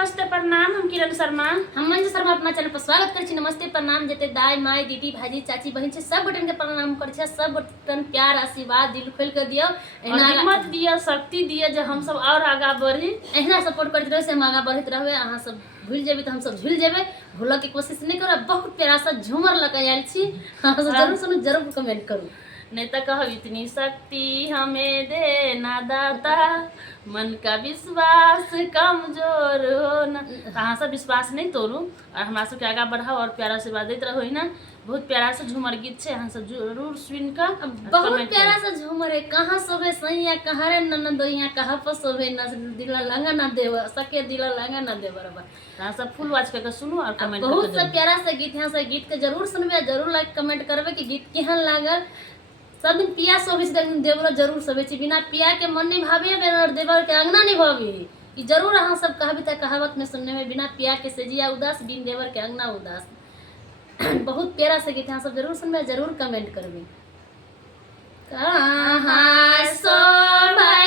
नमस्ते प्रणाम। हम किरण शर्मा, हम मंजू शर्मा अपना चैनल पर स्वागत कर छी। नमस्ते प्रणाम जते दाई माई दीदी भाजी चाची बहन छे सब बटन के प्रणाम कर छे। सब बटन प्यार आशीर्वाद दिल खोल के दियो, और हिम्मत दिया, शक्ति दिया जो हम सब और आगा बढ़ी। एहना सपोर्ट करते रहे से हम आगा बढ़त रहबे। अहाँ सब भूल जेबे तो हम सब झूल जेबे। भूल के कोशिश नहीं करब। बहुत प्यारा सा झूमर लगा आयल छी। अहाँ सब जरूर सुनो, जरूर कमेंट करू। नहीं तो कहो इतनी शक्ति हमें देना दाता, मन का विश्वास कमजोर हो ना। अहाँ सब विश्वास नहीं तोड़ू और हमरा सबके आगा बढ़ाओ और प्यारा आशीर्वाद देते रहो ही ना। बहुत प्यारा सा झूमर गीत छे, अहाँ सब जरूर सुन कर बहुत प्यारा सा झूमर है। कहाँ सोबे सैया कहाँ रे ननदोइया, कहाँ पर सोबे न दिला लंगा ना देव सके, दिला लंगा ना देव बराबर। अहाँ सब फुल वॉच करके सुनो और कमेंट बहुत सा प्यारा सा गीत है। से गीत के जरूर सुनबे, जरूर लाइक कमेंट करबे कि गीत केहन लागल। सब दिन पिया सोबे देवर जरूर सोबे छी। बिना पिया के मन नहीं भावे, बिना देवर के अंगना नहीं भावे। कि जरूर अहाँ सब कहबे त कहावत में सुनने में, बिना पिया के सेजिया उदास, बिन देवर के अंगना उदास। बहुत प्यारा सा गीत है। सब जरूर सुनबे, जरूर कमेंट करबे। कहाँ सोबे